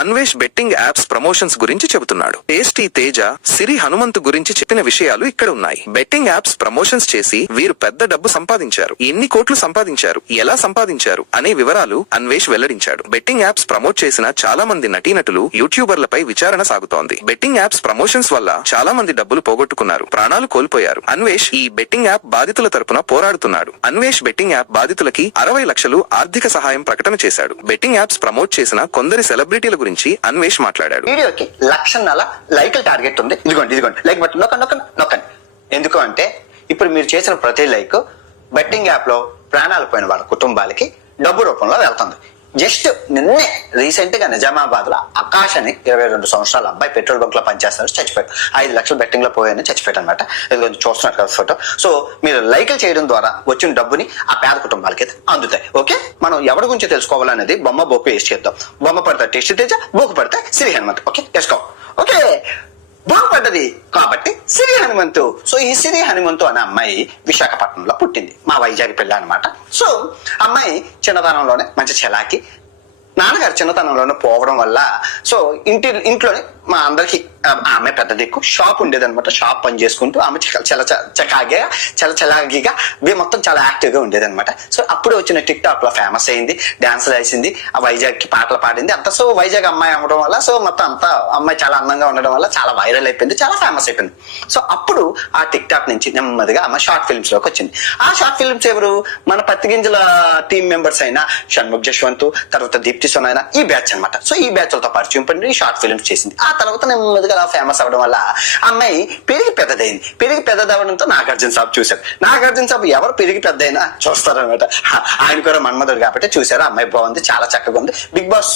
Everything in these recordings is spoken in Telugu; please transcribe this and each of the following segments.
అన్వేష్ బెట్టింగ్ యాప్స్ ప్రమోషన్స్ గురించి చెబుతున్నాడు. టేస్టీ తేజ సిరి హనుమంతు గురించి చెప్పిన విషయాలు ఇక్కడ ఉన్నాయి. బెట్టింగ్ యాప్స్ ప్రమోషన్స్ చేసి వీరు పెద్ద డబ్బు సంపాదించారు. ఎన్ని కోట్లు సంపాదించారు? ఎలా సంపాదించారు? అనే వివరాలు అన్వేష్ వెల్లడించాడు. బెట్టింగ్ యాప్స్ ప్రమోట్ చేసిన చాలా మంది నటీనటులు యూట్యూబర్లపై విచారణ సాగుతోంది. బెట్టింగ్ యాప్స్ ప్రమోషన్స్ వల్ల చాలా మంది డబ్బులు పోగొట్టుకున్నారు. ప్రాణాలు కోల్పోయారు. అన్వేష్ ఈ బెట్టింగ్ యాప్ బాధితుల తరపున పోరాడుతున్నాడు. అన్వేష్ బెట్టింగ్ యాప్ బాధితులకి అరవై లక్షలు ఆర్థిక సహాయం ప్రకటన చేశాడు. బెట్టింగ్ యాప్స్ ప్రమోట్ చేసిన కొందరి సెలబ్రిటీల గురించి అన్వేష్ మాట్లాడాడు. వీడియోకి లక్షన్నర లైక్ల టార్గెట్ ఉంది. ఇదిగోండి ఇదిగోండి. లైక్ బటన్ నొక్కండి నొక్కండి నొక్కండి. ఎందుకు అంటే ఇప్పుడు మీరు చేసిన ప్రతి లైక్ బెట్టింగ్ యాప్లో ప్రాణాలు పోయిన వాళ్ళ కుటుంబాలకి డబ్బు రూపంలో వెళ్తుంది. జస్ట్ నిన్నే రీసెంట్గా నిజామాబాద్లో ఆకాష్ అని ఇరవై రెండు సంవత్సరాల అబ్బాయి పెట్రోల్ బంక్లో పనిచేస్తాడు చచ్చిపోయాడు. ఐదు లక్షలు బెట్టింగ్లో పోయాను చచ్చిపోయాడు అనమాట ఇది కొంచెం చూస్తున్నారు కదా ఫోటో సో మీరు లైక్లు చేయడం ద్వారా వచ్చిన డబ్బుని ఆ పేద కుటుంబాలకి అందుతాయి. ఓకే? మనం ఎవరి గురించి తెలుసుకోవాలనేది బొమ్మ బొక్కు టేస్ట్ చేద్దాం. బొమ్మ పడితే టేస్ట్ తేజ బొక్కు పడితే శ్రీ హనుమంత్ ఓకే వేసుకో ఓకే? బాగుపడ్డది. కాబట్టి సిరి హనుమంతు. సో ఈ సిరి హనుమంతు అనే అమ్మాయి విశాఖపట్నంలో పుట్టింది. మా వైజాగ్ పిల్ల అనమాట సో అమ్మాయి చిన్నతనంలోనే మంచి చెలాకి. నాన్నగారు చిన్నతనంలోనే పోవడం వల్ల సో ఇంటి ఇంట్లోనే మా అందరికి ఆమె పెద్ద దిక్కు షాప్ ఉండేది అనమాట షాప్ పని చేసుకుంటూ ఆమె చల చకాగా చల చలాగిగా వీ మొత్తం చాలా యాక్టివ్గా ఉండేది అనమాట సో అప్పుడు వచ్చిన టిక్ టాక్లో ఫేమస్ అయింది డాన్స్ వేసింది ఆ వైజాగ్కి పాటలు పాడింది. అంత సో వైజాగ్ అమ్మాయి అవ్వడం వల్ల సో మొత్తం అంతా అమ్మాయి చాలా అందంగా ఉండడం వల్ల చాలా వైరల్ అయిపోయింది చాలా ఫేమస్ అయిపోయింది. సో అప్పుడు ఆ టిక్ టాక్ నుంచి నెమ్మదిగా ఆమె షార్ట్ ఫిల్మ్స్లోకి వచ్చింది. ఆ షార్ట్ ఫిల్మ్స్ ఎవరు? మన పత్తి గింజల టీమ్ మెంబర్స్ అయిన షణ్ముఖ్ జశ్వంత్ తర్వాత దీప్తి సోనైనా ఈ బ్యాచ్ అన్నమాట. సో ఈ బ్యాచ్తో పరిచయం పడి షార్ట్ ఫిల్మ్స్ చేసింది. ఆ తర్వాత నెమ్మదిగా అలా ఫేమస్ అవ్వడం వల్ల అమ్మాయి పెరిగి పెద్దదైంది. పెరిగి పెద్దదవడంతో నాగార్జున సాబ్ చూశారు. నాగార్జున సాబ్ ఎవరు పెరిగి పెద్దయినా చూస్తారనమాట ఆయన కూడా మన్మధుడు కాబట్టి చూశారు. అమ్మాయి బాగుంది చాలా చక్కగా ఉంది. బిగ్ బాస్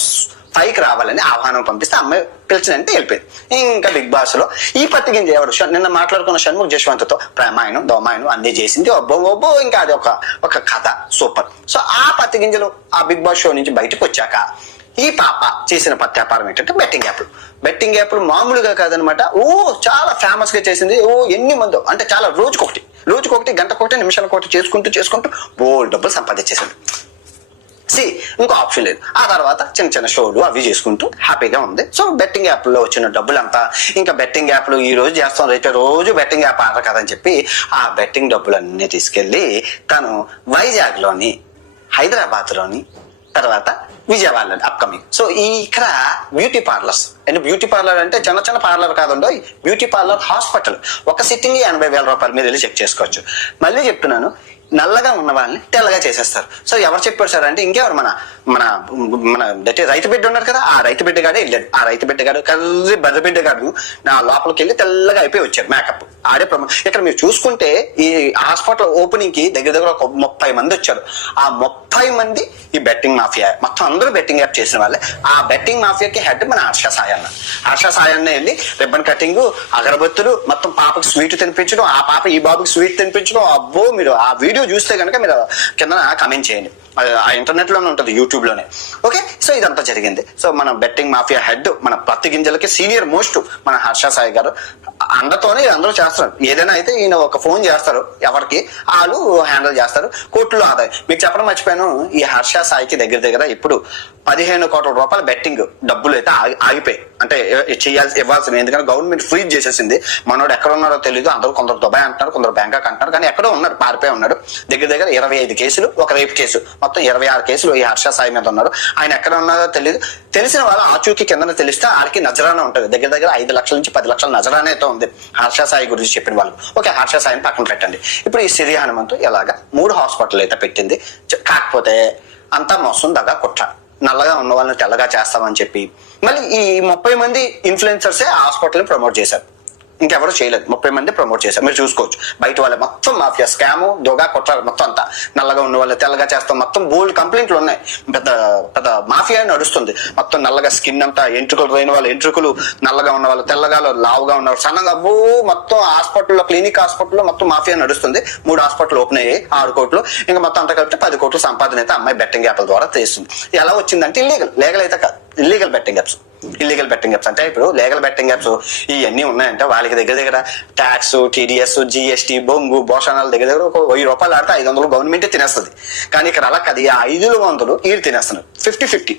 పైకి రావాలని ఆహ్వానం పంపిస్తే అమ్మాయి పిలిచినంటే వెళ్ళిపోయింది. ఇంకా బిగ్ బాస్లో ఈ పత్తి గింజ ఎవడు నిన్న మాట్లాడుకున్న షణ్ముఖ్ జశ్వంత్తో ప్రేమాయణం దోమాయణం అన్ని చేసింది. ఒబ్బో ఒబ్బో ఇంకా అది ఒక ఒక కథ. సూపర్. సో ఆ పత్తి గింజలు ఆ బిగ్ బాస్ షో నుంచి బయటకు వచ్చాక ఈ పాప చేసిన పత్యాపారం ఏంటంటే బెట్టింగ్ యాప్లు. బెట్టింగ్ యాప్లు మామూలుగా కాదనమాట. ఓ చాలా ఫేమస్గా చేసింది. ఓ ఎన్ని మందో. అంటే చాలా రోజుకొకటి. రోజుకొకటి గంటకొకటి నిమిషాలకొకటి చేసుకుంటూ చేసుకుంటూ బోల్ డబ్బులు సంపాదించేసింది. సి ఇంకో ఆప్షన్ లేదు. ఆ తర్వాత చిన్న చిన్న షోలు అవి చేసుకుంటూ హ్యాపీగా ఉంది. సో బెట్టింగ్ యాప్లో వచ్చిన డబ్బులంతా ఇంకా బెట్టింగ్ యాప్లు ఈ రోజు చేస్తాం. రేపు రోజు బెట్టింగ్ యాప్ ఆడరు కదని చెప్పి ఆ బెట్టింగ్ డబ్బులన్నీ తీసుకెళ్ళి తను వైజాగ్లోని హైదరాబాద్లోని తర్వాత విజయవాడలో అప్కమింగ్ సో ఈ ఇక్కడ beauty parlours and beauty parlour అంటే చిన్న చిన్న పార్లర్ కాదండో బ్యూటీ పార్లర్ హాస్పిటల్ ఒక సిట్టింగ్ ఎనభై వేల రూపాయలు మీద వెళ్ళి చెక్ చేసుకోవచ్చు. మళ్ళీ చెప్తున్నాను నల్లగా ఉన్న వాళ్ళని తెల్లగా చేసేస్తారు. సో ఎవరు చెప్పారు సార్ అంటే ఇంకెవరు? మన మన మన అంటే రైతు బిడ్డ ఉన్నారు కదా ఆ రైతు బిడ్డగాడే వెళ్ళాడు. ఆ రైతు బిడ్డగాడు కలిసి కర్రీ బిడ్డగాడు నా లోపలికి వెళ్ళి తెల్లగా అయిపోయి వచ్చాడు మేకప్ ఆడే ప్రమాదం. ఇక్కడ మీరు చూసుకుంటే ఈ హాస్పిటల్ ఓపెనింగ్కి దగ్గర దగ్గర ఒక ముప్పై మంది వచ్చారు. ఆ ముప్పై మంది ఈ బెట్టింగ్ మాఫియా. మొత్తం అందరూ బెట్టింగ్ యాప్ చేసిన వాళ్ళే. ఆ బెట్టింగ్ మాఫియాకి హెడ్ మన హర్ష సాయన్న. హర్ష సాయన్న వెళ్ళి రిబ్బన్ కటింగ్ అగరబత్తులు మొత్తం పాపకి స్వీట్ తినిపించడం ఆ పాప ఈ బాబుకి స్వీట్ తినిపించడం అబ్బో మీరు ఆ వీడియో చూస్తే కనుక మీరు కింద కమెంట్ చేయండి. ఆ- ఆ ఇంటర్నెట్లోనే ఉంటుంది యూట్యూబ్లోనే ఓకే? సో ఇదంతా జరిగింది. సో మన బెట్టింగ్ మాఫియా హెడ్ మన పత్తి గింజలకి సీనియర్ మోస్ట్ మన హర్ష సాయి గారు. అందరితోనే అందరూ చేస్తారు. ఏదైనా అయితే ఈయన ఒక ఫోన్ చేస్తారు ఎవరికి వాళ్ళు హ్యాండిల్ చేస్తారు. కోర్టులో ఆదాయం. మీకు చెప్పడం మర్చిపోయాను ఈ హర్ష సాయికి దగ్గర దగ్గర ఇప్పుడు పదిహేను కోట్ల రూపాయల బెట్టింగ్ డబ్బులు అయితే ఆగిపోయి అంటే చేయాల్సి ఇవ్వాల్సింది. ఎందుకంటే గవర్నమెంట్ ఫ్రీజ్ చేసేసింది. మనోడు ఎక్కడ ఉన్నారో తెలియదు అందరూ కొందరు దుబాయ్ అంటున్నారు కొందరు బ్యాంకాక్ అంటున్నారు. కానీ ఎక్కడో ఉన్నారు పారిపోయి ఉన్నాడు దగ్గర దగ్గర ఇరవై ఐదు కేసులు ఒక రేపు కేసు. మొత్తం ఇరవై ఆరు కేసులు ఈ హర్ష సాయి మీద ఉన్నారు. ఆయన ఎక్కడ ఉన్నారో తెలియదు తెలిసిన వాళ్ళు ఆచూకీ కిందన తెలిస్తే ఆడికి నజరానే ఉంటుంది. దగ్గర దగ్గర ఐదు లక్షల నుంచి పది లక్షల నజరానే అయితే ఉంది. హర్షసాయి గురించి చెప్పిన వాళ్ళు. ఓకే హర్షసాయిని పక్కన పెట్టండి. ఇప్పుడు ఈ సిరి హనుమంతు ఎలాగా మూడు హాస్పిటల్ అయితే పెట్టింది. కాకపోతే అంతా మోసం దగ్గ కుట్ర. నల్లగా ఉన్న వాళ్ళని తెల్లగా చేస్తామని చెప్పి. మళ్ళీ ఈ ముప్పై మంది ఇన్ఫ్లుయెన్సర్సే హాస్పిటల్ హాస్పిటల్ని ప్రమోట్ చేశారు. ఇంకెవరు చేయలేదు. ముప్పై మంది ప్రమోట్ చేశారు. మీరు చూసుకోవచ్చు. బయట వాళ్ళ మొత్తం మాఫియా స్కాము దొగా కొట్టాలి మొత్తం అంతా. నల్లగా ఉన్న వాళ్ళు తెల్లగా చేస్తాం మొత్తం బోల్డ్ కంప్లైంట్లు ఉన్నాయి. పెద్ద పెద్ద మాఫియా నడుస్తుంది. మొత్తం నల్లగా స్కిన్ అంతా ఎంట్రుకలు పోయిన వాళ్ళు ఎంట్రుకలు నల్లగా ఉన్న వాళ్ళు తెల్లగా లావుగా ఉన్నారు సన్నగా అబ్బో మొత్తం హాస్పిటల్లో క్లినిక్ హాస్పిటల్లో మొత్తం మాఫియా నడుస్తుంది. మూడు హాస్పిటల్ ఓపెన్ అయ్యాయి ఆరు కోట్లు. ఇంకా మొత్తం అంతా కలిపి పది కోట్లు సంపాదన అయితే అమ్మాయి బెట్టింగ్ యాప్ల ద్వారా తీస్తుంది ఎలా వచ్చిందంటే ఇల్లీగల్ లీగల్ అయితే కాదు. Illegal betting apps. Illegal betting apps అంటే ఇప్పుడు లీగల్ బెట్టింగ్ యాప్స్ ఇవన్నీ ఉన్నాయంటే. వాళ్ళకి దగ్గర దగ్గర ట్యాక్స్ టీడీఎస్ జిఎస్టీ బొంగు భోషణాల దగ్గర దగ్గర ఒక వెయ్యి రూపాయలు ఆడితే ఐదు వందలు గవర్నమెంట్ తినేస్తుంది. కానీ ఇక్కడ అలా కాదు. ఐదు వందలు వీళ్ళు తినేస్తున్నారు ఫిఫ్టీ ఫిఫ్టీ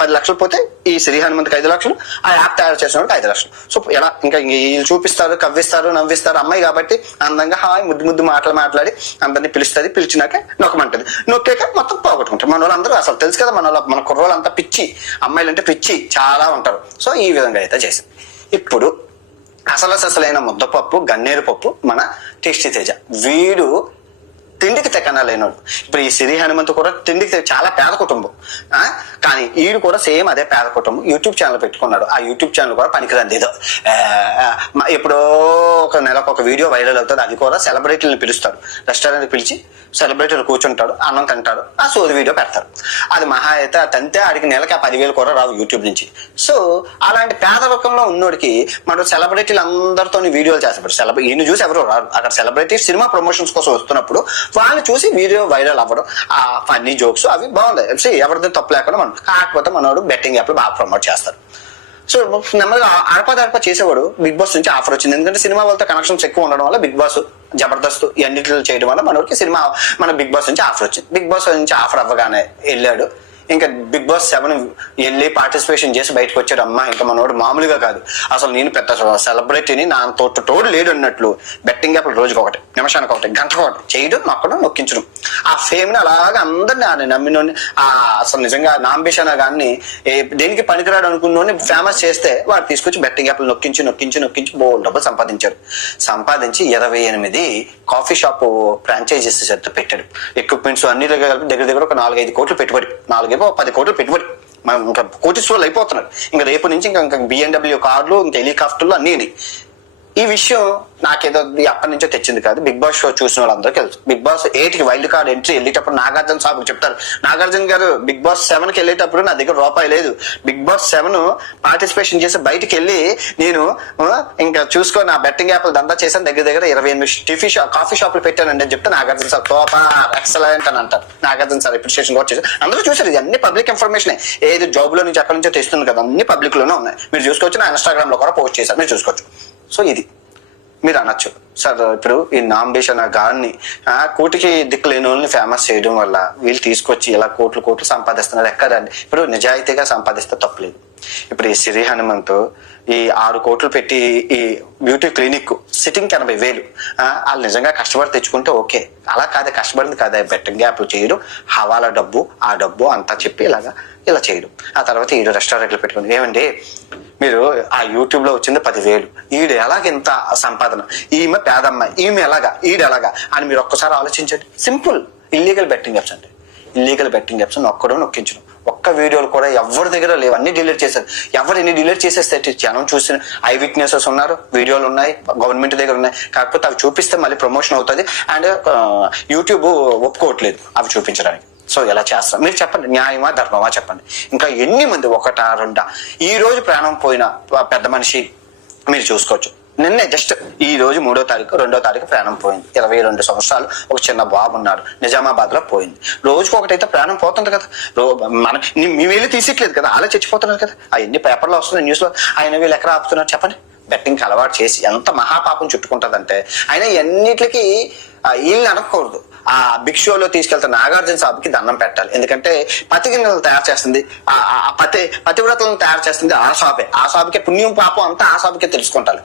పది లక్షలు పోతే ఈ శ్రీ హనుమంత్కి ఐదు లక్షలు ఆ యాప్ తయారు చేసిన ఐదు లక్షలు. సో ఎలా ఇంకా వీళ్ళు చూపిస్తారు కవ్విస్తారు నవ్విస్తారు అమ్మాయి కాబట్టి అందంగా హాయ్ ముద్దు ముద్దు మాటలు మాట్లాడి అందరినీ పిలుస్తుంది పిలిచినాక నొక్కమంటది. నొక్కాక మొత్తం పోగొట్టుకుంటారు. మన వాళ్ళందరూ అసలు తెలుసు కదా మన వాళ్ళ మన కుర్రోళ్ళంతా పిచ్చి అమ్మాయిలు అంటే పిచ్చి చాలా ఉంటారు. సో ఈ విధంగా అయితే చేసింది ఇప్పుడు అసలు అసలైన ముద్దపప్పు గన్నేరు పప్పు మన టేస్టీ తేజ. వీడు తిండికి తెక్కన లేనోడు ఇప్పుడు ఈ సిరి హనుమంతు కూడా తిండికి చాలా పేద కుటుంబం. ఆ? కానీ ఈడు కూడా సేమ్ అదే పేద కుటుంబం. యూట్యూబ్ ఛానల్ పెట్టుకున్నాడు. ఆ యూట్యూబ్ ఛానల్ కూడా పనికిరంది ఏదో ఎప్పుడో ఒక నెలకు ఒక వీడియో వైరల్ అవుతుంది. అది కూడా సెలబ్రిటీలను పిలుస్తాడు రెస్టారెంట్ పిలిచి సెలబ్రిటీలు కూర్చుంటాడు అన్నం తింటాడు ఆ సోది వీడియో పెడతారు. అది మహా అయితే తంతే ఆడికి నెలకి ఆ పదివేలు కూడా రావు యూట్యూబ్ నుంచి. సో అలాంటి పేద రకంలో ఉన్నోడికి మనం సెలబ్రిటీలు అందరితో వీడియోలు చేస్తారు సెలబ్రిటీ ఈయన చూసి ఎవరు రారు. అక్కడ సెలబ్రిటీ సినిమా ప్రమోషన్స్ కోసం వస్తున్నప్పుడు వాళ్ళు చూసి వీడియో వైరల్ అవ్వడం ఆ ఫన్నీ జోక్స్ అవి బాగుంటాయి See, తప్పు లేకుండా మనం కాకపోతే మనోడు బెట్టింగ్ యాప్లు బాగా ప్రమోట్ చేస్తారు. సో నెమ్మదిగా అడపా దడప చేసేవాడు బిగ్ బాస్ నుంచి ఆఫర్ వచ్చింది. ఎందుకంటే సినిమా వాళ్ళతో కనెక్షన్స్ ఎక్కువ ఉండడం వల్ల బిగ్ బాస్ జబర్దస్త్ ఇవన్నిటిలో చేయడం వల్ల మనకి సినిమా మన బిగ్ బాస్ నుంచి ఆఫర్ వచ్చింది. బిగ్ బాస్ నుంచి ఆఫర్ అవ్వగానే వెళ్ళాడు. ఇంకా బిగ్ బాస్ సెవెన్ వెళ్ళి పార్టిసిపేషన్ చేసి బయటకు వచ్చాడు. అమ్మా ఇంకా మనోడు మామూలుగా కాదు. అసలు నేను పెద్ద సెలబ్రిటీని నా తోట తోడు లేడు అన్నట్లు బెట్టింగ్ అప్పుడు రోజుకి ఒకటి నిమిషానికి ఒకటి గంటకు ఒకటి చేయడం నొక్కడం నొక్కించడం. ఆ ఫేమ్ని అలాగా అందరిని ఆయన నమ్మినోని ఆ అసలు నిజంగా నాంబిషన్ కానీ దేనికి పనికిరాడు అనుకున్నోని ఫేమస్ చేస్తే వాడు తీసుకొచ్చి బెట్టింగ్ యాప్లు నొక్కించి నొక్కించి నొక్కించి బోల్ డబ్బులు సంపాదించారు సంపాదించి ఇరవై ఎనిమిది కాఫీ షాప్ ఫ్రాంచైజీస్ చేత పెట్టాడు. ఎక్విప్మెంట్స్ అన్ని దగ్గర దగ్గర దగ్గర ఒక నాలుగైదు కోట్లు పెట్టుబడి నాలుగేమో పది కోట్లు పెట్టుబడి. మనం ఇంకా కోటి కోటీశ్వర్లు అయిపోతున్నారు ఇంకా రేపు నుంచి ఇంకా ఇంకా బిఎండబ్ల్యూ కార్లు ఇంకా హెలికాప్టర్లు అన్ని ఈ విషయం నాకేదో అప్పటి నుంచో తెచ్చింది కాదు. బిగ్ బాస్ షో చూసిన వాళ్ళందరికీ తెలుసు. బిగ్ బాస్ ఎయిట్కి వైల్డ్ కార్డ్ ఎంట్రీ వెళ్ళేటప్పుడు నాగార్జున సాబ్ చెప్తారు. నాగార్జున గారు బిగ్ బాస్ సెవెన్కి వెళ్ళేటప్పుడు నా దగ్గర రూపాయి లేదు. బిగ్ బాస్ సెవెన్ పార్టిసిపేషన్ చేసి బయటికి వెళ్ళి నేను ఇంకా చూసుకో నా బెట్టింగ్ యాప్లు దందా చేశాను. దగ్గర దగ్గర ఇరవై ఎనిమిది టిఫీ షాప్ కాఫీ షాప్లు పెట్టానండి అని చెప్తే నాగార్జున సార్ తోప ఎక్సలెంట్ అని అంటారు. నాగార్జున సార్ అప్రిషియేషన్ కూడా చేశారు. అందరూ చూసారు ఇది అన్ని పబ్లిక్ ఇన్ఫర్మేషన్ ఏది జాబ్లో నుంచి అక్కడి నుంచో తెస్తుంది కదా అన్ని పబ్లిక్లోనే ఉన్నాయి. మీరు చూసుకోవచ్చు నా ఇన్స్టాగ్రామ్లో కూడా పోస్ట్ చేశారు. మీరు చూసుకోవచ్చు. సో ఇది. మీరు అనొచ్చు. సార్ ఇప్పుడు ఈ నాంబేషన్ గాన్ని ఆ కోటికి దిక్కు లేని వాళ్ళని ఫేమస్ చేయడం వల్ల వీళ్ళు తీసుకొచ్చి ఇలా కోట్లు కోట్లు సంపాదిస్తున్నారు. ఎక్కడండి? ఇప్పుడు నిజాయితీగా సంపాదిస్తే తప్పలేదు ఇప్పుడు ఈ సిరి హనుమంత్ ఈ ఆరు కోట్లు పెట్టి ఈ బ్యూటీ క్లినిక్ సిట్టింగ్ ఎనభై వేలు. వాళ్ళు నిజంగా కష్టపడి తెచ్చుకుంటే ఓకే. అలా కాదే కష్టపడింది కాదే. బెట్టింగ్ యాప్లు చేయడం. హవాలా డబ్బు ఆ డబ్బు అంతా చెప్పి ఇలాగా ఇలా చేయడం. ఆ తర్వాత ఈడు రెస్టారెంట్లు పెట్టుకుని ఏమండి మీరు ఆ యూట్యూబ్లో వచ్చింది పదివేలు. ఈడు ఎలాగ ఇంత సంపాదన? ఈమె పేదమ్మ ఈమె ఎలాగా? ఈడు ఎలాగా? అని మీరు ఒక్కసారి ఆలోచించండి. సింపుల్. ఇల్లీగల్ బెట్టింగ్ యాప్స్ అండి. ఇల్లీగల్ బెట్టింగ్ యాప్స్ నొక్కడం నొక్కించడం. ఒక్క వీడియోలు కూడా ఎవరి దగ్గర లేవు. అన్ని డిలీట్ చేశారు. ఎవరు ఎన్ని డిలీట్ చేసేస్తే జనం చూసిన ఐ విట్నెసెస్ ఉన్నారు వీడియోలు ఉన్నాయి గవర్నమెంట్ దగ్గర ఉన్నాయి. కాకపోతే అవి చూపిస్తే మళ్ళీ ప్రమోషన్ అవుతుంది. అండ్ యూట్యూబ్ ఒప్పుకోవట్లేదు అవి చూపించడానికి. సో ఎలా చేస్తాం? మీరు చెప్పండి. న్యాయమా ధర్మమా చెప్పండి. ఇంకా ఎన్ని మంది ఒకటా రెండా? ఈ రోజు ప్రాణం పోయిన పెద్ద మనిషి మీరు చూసుకోవచ్చు. నిన్నే జస్ట్ ఈ రోజు మూడో తారీఖు రెండో తారీఖు ప్రాణం పోయింది. ఇరవై రెండు సంవత్సరాలు ఒక చిన్న బాబు ఉన్నాడు నిజామాబాద్లో పోయింది. రోజుకు ఒకటైతే ప్రాణం పోతుంది కదా. రో- మన మీ వీళ్ళు తీసిట్లేదు కదా అలా చచ్చిపోతున్నారు కదా. అవన్నీ పేపర్లో వస్తుంది న్యూస్లో ఆయన వీళ్ళు ఎక్కడ ఆపుతున్నారు చెప్పండి. బెట్టింగ్ అలవాటు చేసి ఎంత మహాపాపం చుట్టుకుంటదంటే ఆయన ఎన్నిటికి వీళ్ళని అనకూడదు. ఆ బిగ్ షోలో తీసుకెళ్తే నాగార్జున సాబుకి దండం పెట్టాలి. ఎందుకంటే పతి గిన్నెలు తయారు చేస్తుంది. ఆ ఆ పతి పతివ్రతలను తయారు చేస్తుంది ఆ సాబే. ఆ సాబుకే పుణ్యం పాపం అంతా ఆ సాబుకే తెలుసుకుంటారు.